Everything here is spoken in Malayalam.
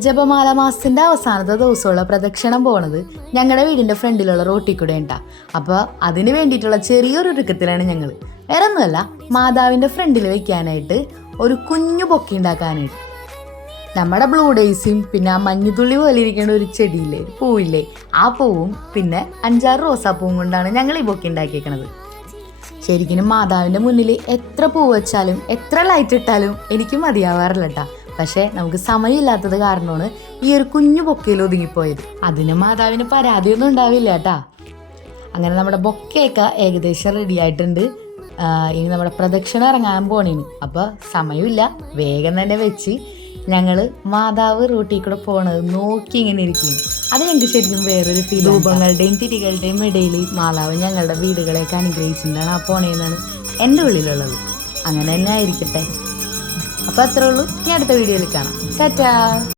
ജപമാല മാസത്തിന്റെ അവസാനത്തെ ദിവസമുള്ള പ്രദക്ഷിണം പോണത് ഞങ്ങളുടെ വീടിന്റെ ഫ്രണ്ടിലുള്ള റോട്ടി കൂടെ ഉണ്ടാ അപ്പോൾ അതിന് വേണ്ടിയിട്ടുള്ള ചെറിയൊരു ഒരുക്കത്തിലാണ് ഞങ്ങൾ വേറെ ഒന്നുമല്ല ഫ്രണ്ടിൽ വെക്കാനായിട്ട് ഒരു കുഞ്ഞു പൊക്കി ഉണ്ടാക്കാനായിട്ട്. നമ്മുടെ ബ്ലൂ ഡേയ്സും പിന്നെ ആ മഞ്ഞുതുള്ളി പോലെ ഇരിക്കുന്ന ഒരു ചെടിയില്ലേ പൂവില്ലേ ആ പൂവും പിന്നെ അഞ്ചാറ് റോസാപ്പൂവും കൊണ്ടാണ് ഞങ്ങൾ ഈ പൊക്കി ഉണ്ടാക്കിയേക്കണത്. ശരിക്കും മാതാവിന്റെ മുന്നിൽ എത്ര പൂ വെച്ചാലും എത്ര ലൈറ്റ് ഇട്ടാലും എനിക്ക് മതിയാവാറില്ല കേട്ടാ പക്ഷേ നമുക്ക് സമയമില്ലാത്തത് കാരണമാണ് ഈ ഒരു കുഞ്ഞു ബൊക്കയിൽ ഒതുങ്ങിപ്പോയത്. അതിന് മാതാവിന് പരാതിയൊന്നും ഉണ്ടാവില്ല കേട്ടാ. അങ്ങനെ നമ്മുടെ ബൊക്കയൊക്കെ ഏകദേശം റെഡി ആയിട്ടുണ്ട്. ഇനി നമ്മുടെ പ്രദക്ഷിണ ഇറങ്ങാൻ പോണേന്. അപ്പോൾ സമയമില്ല. വേഗം തന്നെ വെച്ച് ഞങ്ങൾ മാതാവ് റൂട്ടിൽ കൂടെ പോണത് നോക്കി ഇങ്ങനെ ഇരിക്കും അത് ഞങ്ങൾക്ക് ശരിക്കും വേറൊരു ഫീൽ രൂപങ്ങളുടെയും തിരികളുടെയും ഇടയിൽ മാതാവ് ഞങ്ങളുടെ വീടുകളെയൊക്കെ അനുഗ്രഹിച്ചിട്ടാണ് ആ പോണേന്നാണ് എന്റെ ഉള്ളിലുള്ളത്. അങ്ങനെ തന്നെ ആയിരിക്കട്ടെ. അപ്പോൾ അത്രേ ഉള്ളൂ. ഞാൻ അടുത്ത വീഡിയോയിൽ കാണാം. ടാറ്റാ.